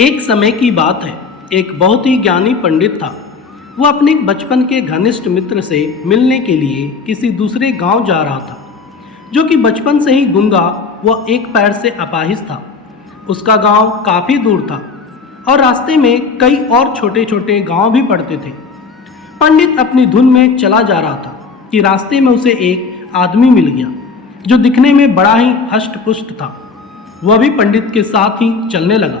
एक समय की बात है। एक बहुत ही ज्ञानी पंडित था। वह अपने बचपन के घनिष्ठ मित्र से मिलने के लिए किसी दूसरे गांव जा रहा था, जो कि बचपन से ही गूंगा व एक पैर से अपाहिज था। उसका गांव काफ़ी दूर था और रास्ते में कई और छोटे छोटे गांव भी पड़ते थे। पंडित अपनी धुन में चला जा रहा था कि रास्ते में उसे एक आदमी मिल गया, जो दिखने में बड़ा ही हष्ट पुष्ट था। वह भी पंडित के साथ ही चलने लगा।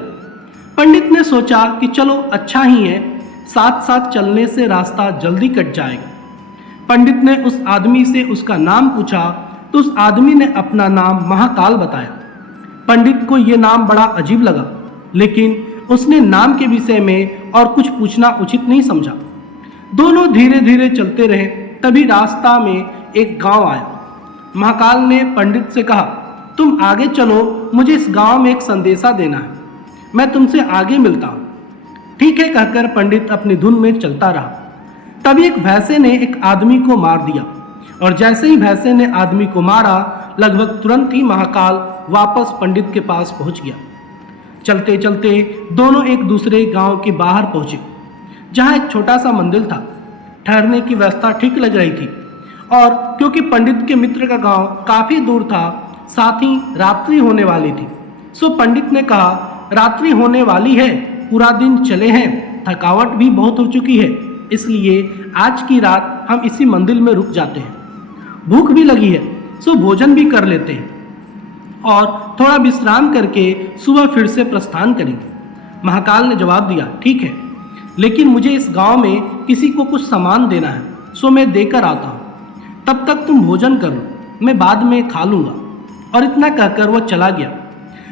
पंडित ने सोचा कि चलो अच्छा ही है, साथ साथ चलने से रास्ता जल्दी कट जाएगा। पंडित ने उस आदमी से उसका नाम पूछा तो उस आदमी ने अपना नाम महाकाल बताया। पंडित को यह नाम बड़ा अजीब लगा, लेकिन उसने नाम के विषय में और कुछ पूछना उचित नहीं समझा। दोनों धीरे धीरे चलते रहे। तभी रास्ता में एक गांव आया। महाकाल ने पंडित से कहा, तुम आगे चलो, मुझे इस गांव में एक संदेशा देना है, मैं तुमसे आगे मिलता हूँ। ठीक है कहकर पंडित अपनी धुन में चलता रहा। तभी एक भैंसे ने एक आदमी को मार दिया और जैसे ही भैंसे ने आदमी को मारा, लगभग तुरंत ही महाकाल वापस पंडित के पास पहुंच गया। चलते चलते दोनों एक दूसरे गांव के बाहर पहुंचे, जहां एक छोटा सा मंदिर था। ठहरने की व्यवस्था ठीक लग रही थी और क्योंकि पंडित के मित्र का गांव काफ़ी दूर था, साथ ही रात्रि होने वाली थी, सो पंडित ने कहा, रात्रि होने वाली है, पूरा दिन चले हैं, थकावट भी बहुत हो चुकी है, इसलिए आज की रात हम इसी मंदिर में रुक जाते हैं। भूख भी लगी है, सो भोजन भी कर लेते हैं और थोड़ा विश्राम करके सुबह फिर से प्रस्थान करेंगे। महाकाल ने जवाब दिया, ठीक है, लेकिन मुझे इस गांव में किसी को कुछ सामान देना है, सो मैं देकर आता हूँ। तब तक तुम भोजन कर लो, मैं बाद में खा लूँगा। और इतना कहकर वह चला गया।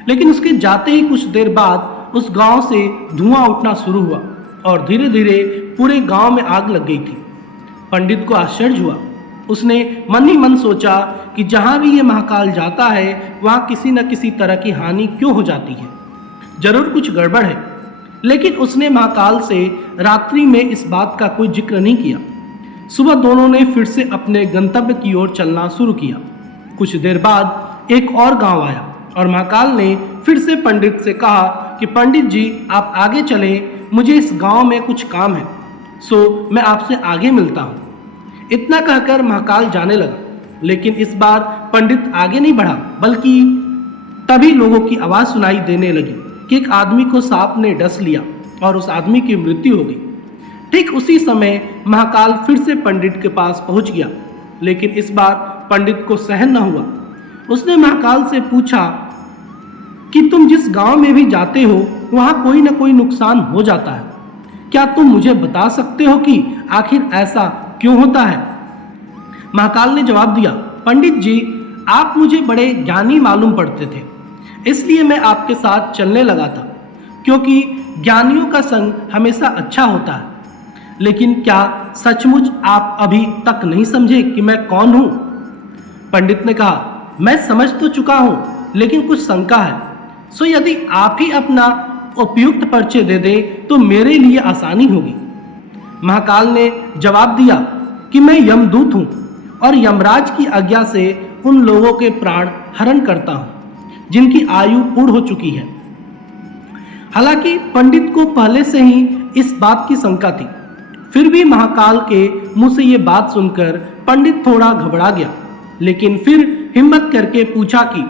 लेकिन उसके जाते ही कुछ देर बाद उस गांव से धुआं उठना शुरू हुआ और धीरे धीरे पूरे गांव में आग लग गई थी। पंडित को आश्चर्य हुआ। उसने मन ही मन सोचा कि जहां भी ये महाकाल जाता है, वहां किसी न किसी तरह की हानि क्यों हो जाती है, जरूर कुछ गड़बड़ है। लेकिन उसने महाकाल से रात्रि में इस बात का कोई जिक्र नहीं किया। सुबह दोनों ने फिर से अपने गंतव्य की ओर चलना शुरू किया। कुछ देर बाद एक और गांव आया और महाकाल ने फिर से पंडित से कहा कि पंडित जी, आप आगे चलें, मुझे इस गांव में कुछ काम है, सो मैं आपसे आगे मिलता हूँ। इतना कहकर महाकाल जाने लगा। लेकिन इस बार पंडित आगे नहीं बढ़ा, बल्कि तभी लोगों की आवाज़ सुनाई देने लगी कि एक आदमी को सांप ने डस लिया और उस आदमी की मृत्यु हो गई। ठीक उसी समय महाकाल फिर से पंडित के पास पहुंच गया, लेकिन इस बार पंडित को सहन न हुआ। उसने महाकाल से पूछा कि तुम जिस गांव में भी जाते हो, वहां कोई ना कोई नुकसान हो जाता है, क्या तुम मुझे बता सकते हो कि आखिर ऐसा क्यों होता है? महाकाल ने जवाब दिया, पंडित जी, आप मुझे बड़े ज्ञानी मालूम पड़ते थे, इसलिए मैं आपके साथ चलने लगा था, क्योंकि ज्ञानियों का संग हमेशा अच्छा होता है। लेकिन क्या सचमुच आप अभी तक नहीं समझे कि मैं कौन हूँ? पंडित ने कहा, मैं समझ तो चुका हूँ, लेकिन कुछ शंका है, सो यदि आप ही अपना उपयुक्त परिचय दे दें तो मेरे लिए आसानी होगी। महाकाल ने जवाब दिया कि मैं यमदूत हूँ और यमराज की आज्ञा से उन लोगों के प्राण हरण करता हूँ जिनकी आयु पूर्ण हो चुकी है। हालांकि पंडित को पहले से ही इस बात की शंका थी, फिर भी महाकाल के मुंह से ये बात सुनकर पंडित थोड़ा घबरा गया। लेकिन फिर हिम्मत करके पूछा कि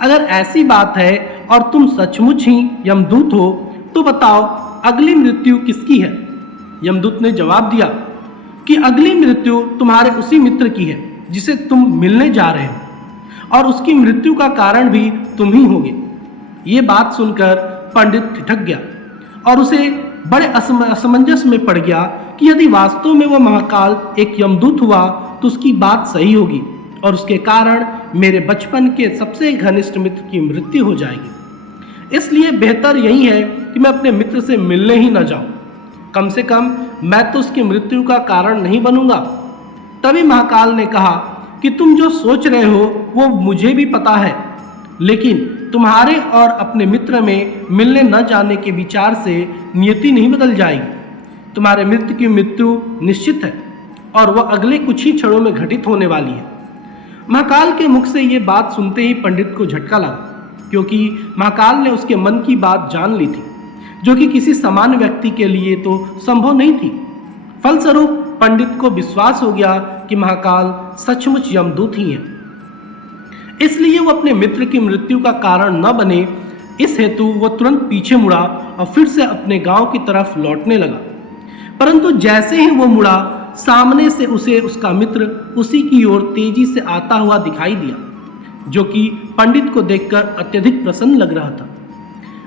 अगर ऐसी बात है और तुम सचमुच ही यमदूत हो, तो बताओ अगली मृत्यु किसकी है? यमदूत ने जवाब दिया कि अगली मृत्यु तुम्हारे उसी मित्र की है जिसे तुम मिलने जा रहे हो, और उसकी मृत्यु का कारण भी तुम ही होगे। ये बात सुनकर पंडित ठिठक गया और उसे बड़े असमंजस में पड़ गया कि यदि वास्तव में वह महाकाल एक यमदूत हुआ तो उसकी बात सही होगी और उसके कारण मेरे बचपन के सबसे घनिष्ठ मित्र की मृत्यु हो जाएगी। इसलिए बेहतर यही है कि मैं अपने मित्र से मिलने ही न जाऊं। कम से कम मैं तो उसकी मृत्यु का कारण नहीं बनूंगा। तभी महाकाल ने कहा कि तुम जो सोच रहे हो वो मुझे भी पता है, लेकिन तुम्हारे और अपने मित्र में मिलने न जाने के विचार से नियति नहीं बदल जाएगी। तुम्हारे मित्र की मृत्यु निश्चित है और वह अगले कुछ ही क्षणों में घटित होने वाली है। महाकाल के मुख से ये बात सुनते ही पंडित को झटका लगा, क्योंकि महाकाल ने उसके मन की बात जान ली थी। जो कि किसी सामान्य व्यक्ति के लिए तो संभव नहीं थी। फलस्वरूप पंडित को विश्वास हो गया कि महाकाल सचमुच यमदूत ही हैं। इसलिए वो अपने मित्र की मृत्यु का कारण न बने, इस हेतु वो तुरंत पीछे मुड़ा और फिर से अपने गांव की तरफ लौटने लगा। परंतु जैसे ही वो मुड़ा, सामने से उसे उसका मित्र उसी की ओर तेजी से आता हुआ दिखाई दिया, जो कि पंडित को देखकर अत्यधिक प्रसन्न लग रहा था।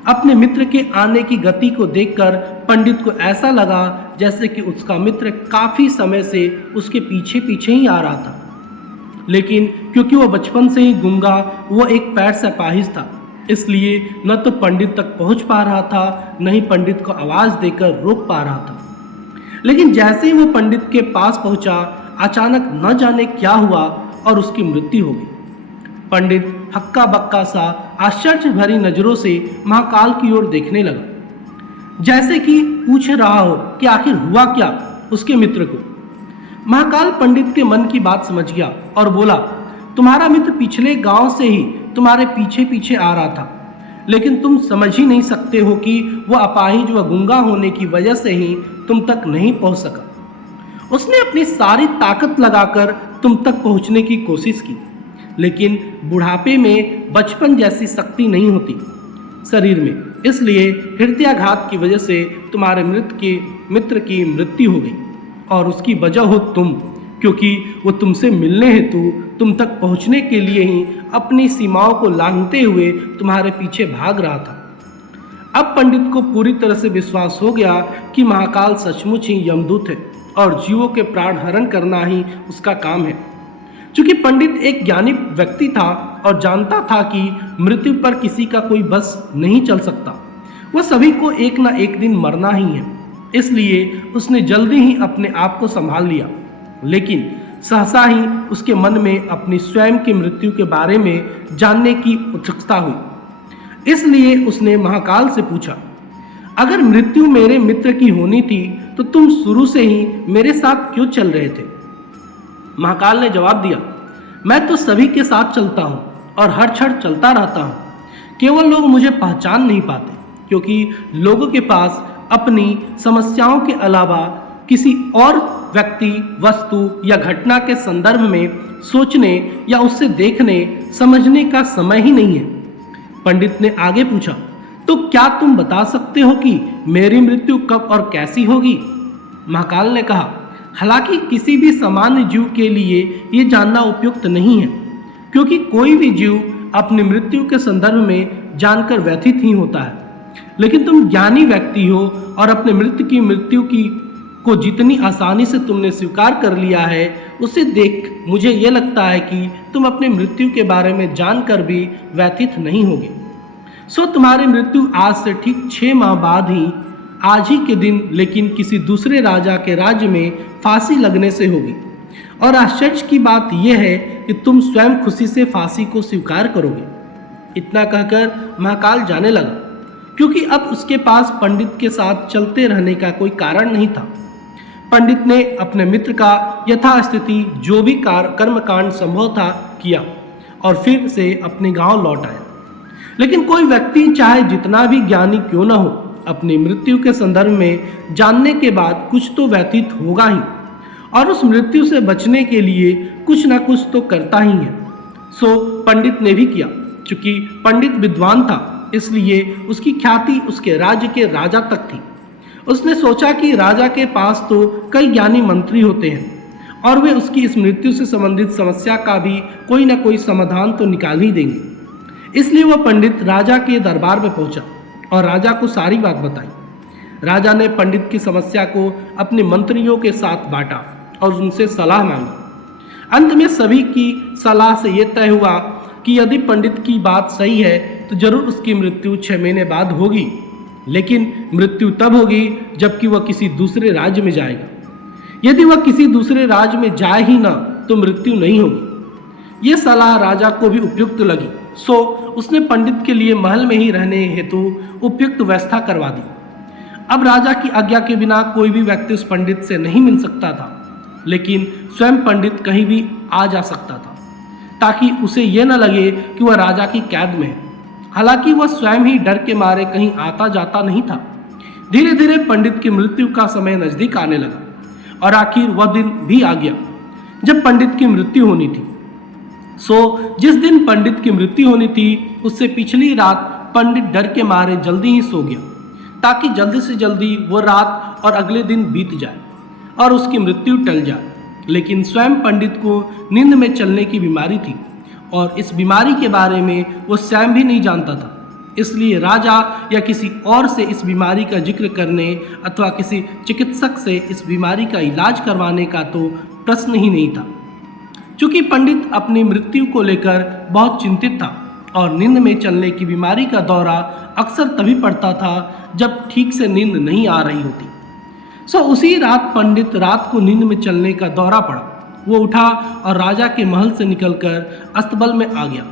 अपने मित्र के आने की गति को देखकर पंडित को ऐसा लगा जैसे कि उसका मित्र काफी समय से उसके पीछे पीछे ही आ रहा था। लेकिन क्योंकि वह बचपन से ही गूंगा, वह एक पैर से अपाहिज था, इसलिए न तो पंडित तक पहुंच पा रहा था, न ही पंडित को आवाज देकर रोक पा रहा था। लेकिन जैसे ही वो पंडित के पास पहुंचा, अचानक न जाने क्या हुआ और उसकी मृत्यु हो गई। पंडित हक्का बक्का सा आश्चर्य भरी नजरों से महाकाल की ओर देखने लगा, जैसे कि पूछ रहा हो कि आखिर हुआ क्या उसके मित्र को। महाकाल पंडित के मन की बात समझ गया और बोला, तुम्हारा मित्र पिछले गांव से ही तुम्हारे पीछे पीछे आ रहा था, लेकिन तुम समझ ही नहीं सकते हो कि वह अपाहिज व गूंगा होने की वजह से ही तुम तक नहीं पहुंच सका। उसने अपनी सारी ताकत लगाकर तुम तक पहुंचने की कोशिश की, लेकिन बुढ़ापे में बचपन जैसी शक्ति नहीं होती शरीर में, इसलिए हृदयाघात की वजह से तुम्हारे मित्र की मृत्यु हो गई और उसकी वजह हो तुम, क्योंकि वो तुमसे मिलने हेतु तुम तक पहुंचने के लिए ही अपनी सीमाओं को लांघते हुए तुम्हारे पीछे भाग रहा था। अब पंडित को पूरी तरह से विश्वास हो गया कि महाकाल सचमुच ही यमदूत है और जीवों के प्राण हरण करना ही उसका काम है। चूंकि पंडित एक ज्ञानी व्यक्ति था और जानता था कि मृत्यु पर किसी का कोई बस नहीं चल सकता, वह सभी को एक ना एक दिन मरना ही है, इसलिए उसने जल्दी ही अपने आप को संभाल लिया। लेकिन सहसा ही उसके मन में अपनी स्वयं की मृत्यु के बारे में जानने की उत्सुकता हुई। इसलिए उसने महाकाल से पूछा, अगर मृत्यु मेरे मित्र की होनी थी तो तुम शुरू से ही मेरे साथ क्यों चल रहे थे? महाकाल ने जवाब दिया, मैं तो सभी के साथ चलता हूँ और हर क्षण चलता रहता हूँ, केवल लोग मुझे पहचान नहीं पाते, क्योंकि लोगों के पास अपनी समस्याओं के अलावा किसी और व्यक्ति, वस्तु या घटना के संदर्भ में सोचने या उससे देखने समझने का समय ही नहीं है। पंडित ने आगे पूछा, तो क्या तुम बता सकते हो कि मेरी मृत्यु कब और कैसी होगी? महाकाल ने कहा, हालांकि किसी भी सामान्य जीव के लिए ये जानना उपयुक्त नहीं है, क्योंकि कोई भी जीव अपनी मृत्यु के संदर्भ में जानकर व्यथित ही होता है। लेकिन तुम ज्ञानी व्यक्ति हो और अपने मृत्यु को जितनी आसानी से तुमने स्वीकार कर लिया है, उसे देख मुझे ये लगता है कि तुम अपने मृत्यु के बारे में जानकर भी व्यथित नहीं होगे। सो तुम्हारी मृत्यु आज से ठीक 6 माह बाद ही, आज ही के दिन, लेकिन किसी दूसरे राजा के राज्य में फांसी लगने से होगी। और आश्चर्य की बात यह है कि तुम स्वयं खुशी से फांसी को स्वीकार करोगे। इतना कहकर महाकाल जाने लगा, क्योंकि अब उसके पास पंडित के साथ चलते रहने का कोई कारण नहीं था। पंडित ने अपने मित्र का यथास्थिति जो भी कर्मकांड संभव था किया और फिर से अपने गांव लौट आया। लेकिन कोई व्यक्ति चाहे जितना भी ज्ञानी क्यों न हो, अपनी मृत्यु के संदर्भ में जानने के बाद कुछ तो व्यतीत होगा ही, और उस मृत्यु से बचने के लिए कुछ ना कुछ तो करता ही है। सो पंडित ने भी किया। चूंकि पंडित विद्वान था, इसलिए उसकी ख्याति उसके राज्य के राजा तक थी। उसने सोचा कि राजा के पास तो कई ज्ञानी मंत्री होते हैं और वे उसकी इस मृत्यु से संबंधित समस्या का भी कोई ना कोई समाधान तो निकाल ही देंगे। इसलिए वह पंडित राजा के दरबार में पहुंचा और राजा को सारी बात बताई। राजा ने पंडित की समस्या को अपने मंत्रियों के साथ बांटा और उनसे सलाह मांगी। अंत में सभी की सलाह से यह तय हुआ कि यदि पंडित की बात सही है तो जरूर उसकी मृत्यु 6 महीने बाद होगी, लेकिन मृत्यु तब होगी जबकि वह किसी दूसरे राज्य में जाएगा। यदि वह किसी दूसरे राज्य में जाए ही ना तो मृत्यु नहीं होगी। यह सलाह राजा को भी उपयुक्त लगी। सो उसने पंडित के लिए महल में ही रहने हेतु उपयुक्त व्यवस्था करवा दी। अब राजा की आज्ञा के बिना कोई भी व्यक्ति उस पंडित से नहीं मिल सकता था, लेकिन स्वयं पंडित कहीं भी आ जा सकता था, ताकि उसे यह न लगे कि वह राजा की कैद में है। हालांकि वह स्वयं ही डर के मारे कहीं आता जाता नहीं था, धीरे धीरे पंडित की मृत्यु का समय नजदीक आने लगा और आखिर वह दिन भी आ गया जब पंडित की मृत्यु होनी थी। जिस दिन पंडित की मृत्यु होनी थी उससे पिछली रात पंडित डर के मारे जल्दी ही सो गया ताकि जल्दी से जल्दी वो रात और अगले दिन बीत जाए और उसकी मृत्यु टल जाए। लेकिन स्वयं पंडित को नींद में चलने की बीमारी थी और इस बीमारी के बारे में वो स्वयं भी नहीं जानता था। इसलिए राजा या किसी और से इस बीमारी का जिक्र करने अथवा किसी चिकित्सक से इस बीमारी का इलाज करवाने का तो प्रश्न ही नहीं था। चूँकि पंडित अपनी मृत्यु को लेकर बहुत चिंतित था और नींद में चलने की बीमारी का दौरा अक्सर तभी पड़ता था जब ठीक से नींद नहीं आ रही होती। उसी रात पंडित रात को नींद में चलने का दौरा पड़ा। वो उठा और राजा के महल से निकलकर अस्तबल में आ गया।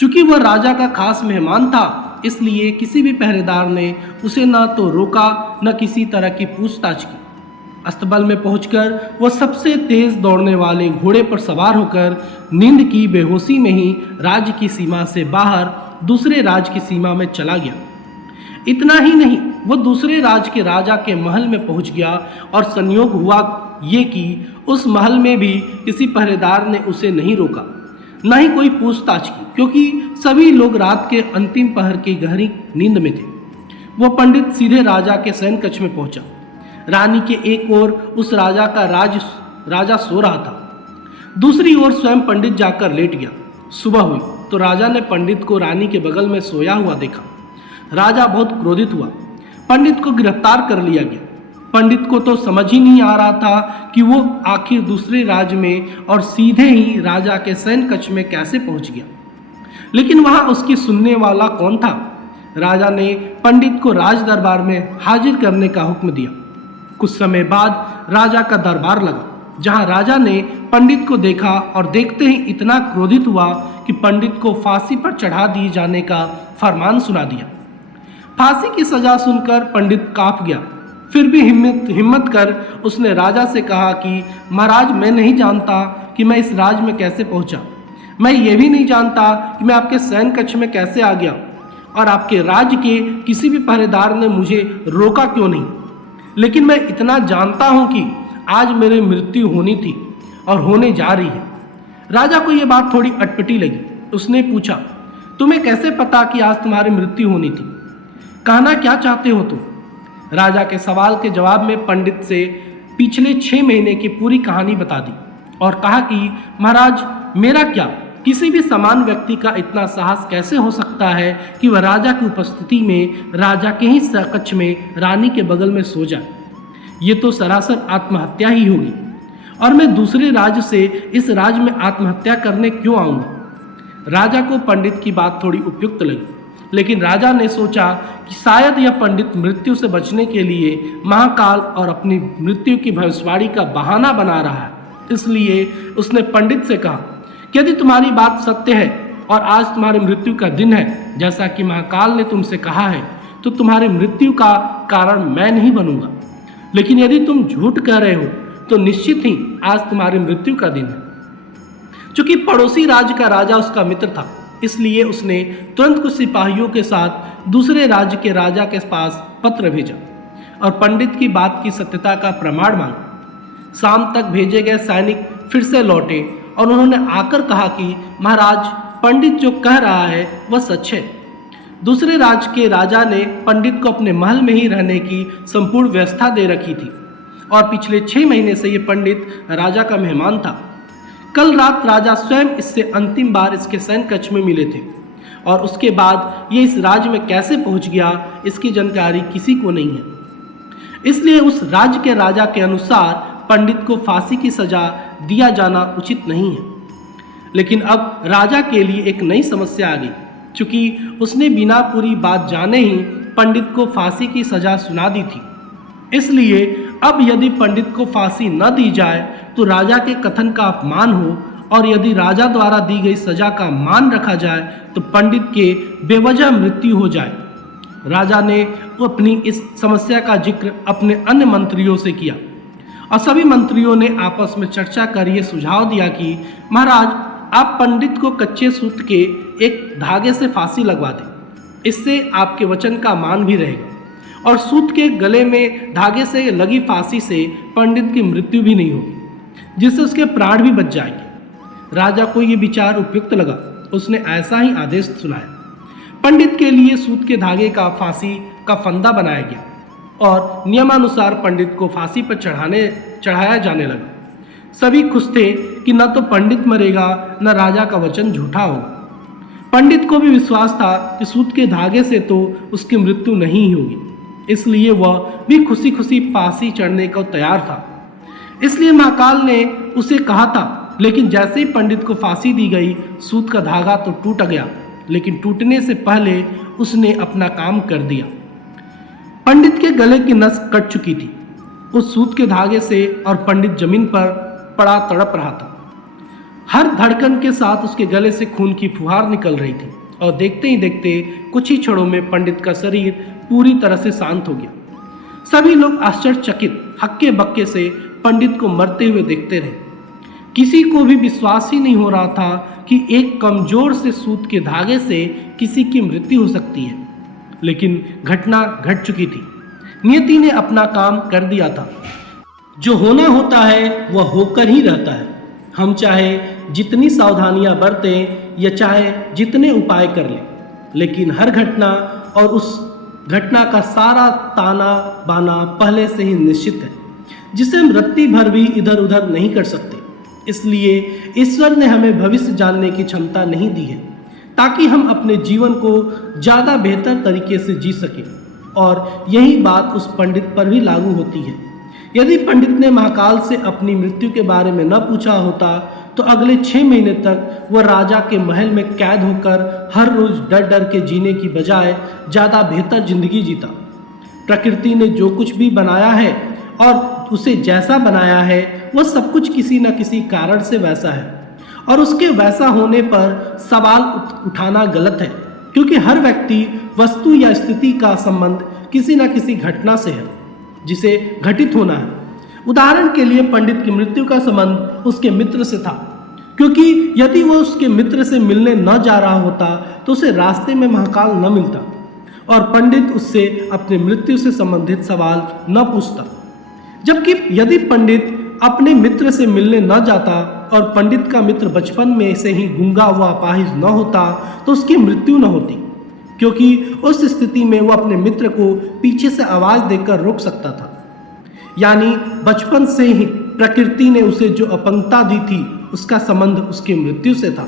चूंकि वह राजा का खास मेहमान था इसलिए किसी भी पहरेदार ने उसे न तो रोका न किसी तरह की पूछताछ की। अस्तबल में पहुंचकर वह सबसे तेज दौड़ने वाले घोड़े पर सवार होकर नींद की बेहोशी में ही राज्य की सीमा से बाहर दूसरे राज्य की सीमा में चला गया। इतना ही नहीं, वह दूसरे राज्य के राजा के महल में पहुंच गया और संयोग हुआ ये कि उस महल में भी किसी पहरेदार ने उसे नहीं रोका, न ही कोई पूछताछ की, क्योंकि सभी लोग रात के अंतिम पहर की गहरी नींद में थे। वह पंडित सीधे राजा के शयन कक्ष में पहुंचा। रानी के एक ओर उस राजा का राजा सो रहा था, दूसरी ओर स्वयं पंडित जाकर लेट गया। सुबह हुई तो राजा ने पंडित को रानी के बगल में सोया हुआ देखा। राजा बहुत क्रोधित हुआ। पंडित को गिरफ्तार कर लिया गया। पंडित को तो समझ ही नहीं आ रहा था कि वो आखिर दूसरे राज्य में और सीधे ही राजा के शयन कक्ष में कैसे पहुंच गया। लेकिन वहां उसकी सुनने वाला कौन था? राजा ने पंडित को राज दरबार में हाजिर करने का हुक्म दिया। कुछ समय बाद राजा का दरबार लगा, जहां राजा ने पंडित को देखा और देखते ही इतना क्रोधित हुआ कि पंडित को फांसी पर चढ़ा दिए जाने का फरमान सुना दिया। फांसी की सजा सुनकर पंडित कांप गया। फिर भी हिम्मत कर उसने राजा से कहा कि महाराज, मैं नहीं जानता कि मैं इस राज्य में कैसे पहुंचा। मैं ये भी नहीं जानता कि मैं आपके शयन कक्ष में कैसे आ गया और आपके राज्य के किसी भी पहरेदार ने मुझे रोका क्यों नहीं। लेकिन मैं इतना जानता हूं कि आज मेरी मृत्यु होनी थी और होने जा रही है। राजा को यह बात थोड़ी अटपटी लगी। उसने पूछा, तुम्हें कैसे पता कि आज तुम्हारी मृत्यु होनी थी? कहना क्या चाहते हो तुम? राजा के सवाल के जवाब में पंडित से पिछले 6 महीने की पूरी कहानी बता दी और कहा कि महाराज, मेरा क्या, किसी भी समान व्यक्ति का इतना साहस कैसे हो सकता है कि वह राजा की उपस्थिति में राजा के ही कक्ष में रानी के बगल में सो जाए। ये तो सरासर आत्महत्या ही होगी और मैं दूसरे राज्य से इस राज्य में आत्महत्या करने क्यों आऊँगा? राजा को पंडित की बात थोड़ी उपयुक्त लगी, लेकिन राजा ने सोचा कि शायद यह पंडित मृत्यु से बचने के लिए महाकाल और अपनी मृत्यु की भविष्यवाणी का बहाना बना रहा है। इसलिए उसने पंडित से कहा कि यदि तुम्हारी बात सत्य है और आज तुम्हारी मृत्यु का दिन है, जैसा कि महाकाल ने तुमसे कहा है, तो तुम्हारी मृत्यु का कारण मैं नहीं बनूंगा। लेकिन यदि तुम झूठ कह रहे हो तो निश्चित ही आज तुम्हारी मृत्यु का दिन है। चूंकि पड़ोसी राज्य का राजा उसका मित्र था, इसलिए उसने तुरंत कुछ सिपाहियों के साथ दूसरे राज्य के राजा के पास पत्र भेजा और पंडित की बात की सत्यता का प्रमाण मांगा। शाम तक भेजे गए सैनिक फिर से लौटे और उन्होंने आकर कहा कि महाराज, पंडित जो कह रहा है वह सच है। दूसरे राज्य के राजा ने पंडित को अपने महल में ही रहने की संपूर्ण व्यवस्था दे रखी थी और पिछले 6 महीने से ये पंडित राजा का मेहमान था। कल रात राजा स्वयं इससे अंतिम बार इसके शयन कक्ष में मिले थे और उसके बाद ये इस राज्य में कैसे पहुंच गया इसकी जानकारी किसी को नहीं है। इसलिए उस राज्य के राजा के अनुसार पंडित को फांसी की सजा दिया जाना उचित नहीं है। लेकिन अब राजा के लिए एक नई समस्या आ गई। चूंकि उसने बिना पूरी बात जाने ही पंडित को फांसी की सजा सुना दी थी, इसलिए अब यदि पंडित को फांसी न दी जाए तो राजा के कथन का अपमान हो और यदि राजा द्वारा दी गई सजा का मान रखा जाए तो पंडित के बेवजह मृत्यु हो जाए। राजा ने अपनी इस समस्या का जिक्र अपने अन्य मंत्रियों से किया और सभी मंत्रियों ने आपस में चर्चा कर ये सुझाव दिया कि महाराज, आप पंडित को कच्चे सूत के एक धागे से फांसी लगवा दें। इससे आपके वचन का मान भी रहेगा और सूत के गले में धागे से लगी फांसी से पंडित की मृत्यु भी नहीं होगी, जिससे उसके प्राण भी बच जाएंगे। राजा को ये विचार उपयुक्त लगा। उसने ऐसा ही आदेश सुनाया। पंडित के लिए सूत के धागे का फांसी का फंदा बनाया गया और नियमानुसार पंडित को फांसी पर चढ़ाया जाने लगा। सभी खुश थे कि न तो पंडित मरेगा, न राजा का वचन झूठा होगा। पंडित को भी विश्वास था कि सूत के धागे से तो उसकी मृत्यु नहीं होगी, इसलिए वह भी खुशी खुशी फांसी चढ़ने को तैयार था। इसलिए महाकाल ने उसे कहा था, लेकिन जैसे ही पंडित को फांसी दी गई, सूत का धागा तो टूट गया, लेकिन टूटने से पहले उसने अपना काम कर दिया। पंडित के गले की नस कट चुकी थी उस सूत के धागे से, और पंडित जमीन पर पड़ा तड़प रहा था। हर धड़कन के साथ उसके गले से खून की फुहार निकल रही थी, और देखते ही देखते कुछ ही क्षणों में पंडित का शरीर पूरी तरह से शांत हो गया। सभी लोग आश्चर्यचकित हक्के बक्के से पंडित को मरते हुए देखते रहे। किसी को भी विश्वास ही नहीं हो रहा था कि एक कमजोर से सूत के धागे से किसी की मृत्यु हो सकती है, लेकिन घटना घट चुकी थी। नियति ने अपना काम कर दिया था। जो होना होता है वह होकर ही रहता है। हम चाहे जितनी सावधानियां बरतें या चाहे जितने उपाय कर लें, लेकिन हर घटना और उस घटना का सारा ताना बाना पहले से ही निश्चित है, जिसे हम रत्ती भर भी इधर उधर नहीं कर सकते। इसलिए ईश्वर ने हमें भविष्य जानने की क्षमता नहीं दी है, ताकि हम अपने जीवन को ज़्यादा बेहतर तरीके से जी सकें। और यही बात उस पंडित पर भी लागू होती है। यदि पंडित ने महाकाल से अपनी मृत्यु के बारे में न पूछा होता, तो अगले 6 महीने तक वह राजा के महल में कैद होकर हर रोज डर डर के जीने की बजाय ज़्यादा बेहतर जिंदगी जीता। प्रकृति ने जो कुछ भी बनाया है और उसे जैसा बनाया है, वह सब कुछ किसी न किसी कारण से वैसा है, और उसके वैसा होने पर सवाल उठाना गलत है, क्योंकि हर व्यक्ति, वस्तु या स्थिति का संबंध किसी न किसी घटना से है जिसे घटित होना है। उदाहरण के लिए पंडित की मृत्यु का संबंध उसके मित्र से था, क्योंकि यदि वह उसके मित्र से मिलने न जा रहा होता तो उसे रास्ते में महाकाल न मिलता, और पंडित उससे अपने मृत्यु से संबंधित सवाल न पूछता। जबकि यदि पंडित अपने मित्र से मिलने न जाता और पंडित का मित्र बचपन में से ही गूंगा हुआ अपाहिज न होता, तो उसकी मृत्यु न होती, क्योंकि उस स्थिति में वो अपने मित्र को पीछे से आवाज देकर रोक सकता था। यानी बचपन से ही प्रकृति ने उसे जो अपंगता दी थी, उसका संबंध उसकी मृत्यु से था।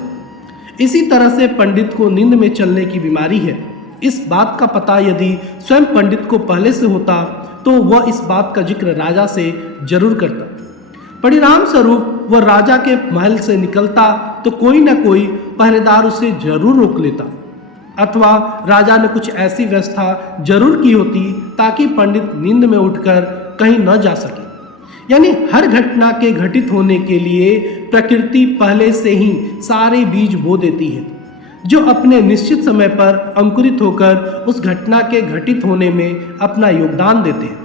इसी तरह से पंडित को नींद में चलने की बीमारी है। इस बात का पता यदि स्वयं पंडित को पहले से होता, तो वह इस बात का जिक्र राजा से जरूर करता। परिणाम स्वरूप वह राजा के महल से निकलता तो कोई न कोई पहरेदार उसे जरूर रोक लेता, अथवा राजा ने कुछ ऐसी व्यवस्था जरूर की होती ताकि पंडित नींद में उठकर कहीं न जा सके। यानी हर घटना के घटित होने के लिए प्रकृति पहले से ही सारे बीज बो देती है, जो अपने निश्चित समय पर अंकुरित होकर उस घटना के घटित होने में अपना योगदान देते हैं।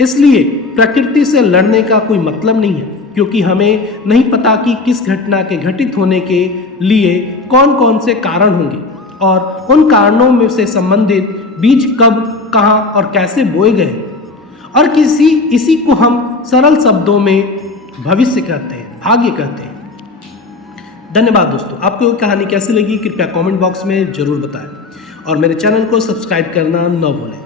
इसलिए प्रकृति से लड़ने का कोई मतलब नहीं है, क्योंकि हमें नहीं पता कि किस घटना के घटित होने के लिए कौन कौन से कारण होंगे, और उन कारणों में से संबंधित बीज कब, कहाँ और कैसे बोए गए, और इसी को हम सरल शब्दों में भविष्य कहते हैं, भाग्य कहते हैं। धन्यवाद दोस्तों। आपको ये कहानी कैसी लगी कृपया कमेंट बॉक्स में जरूर बताएं, और मेरे चैनल को सब्सक्राइब करना न भूलें।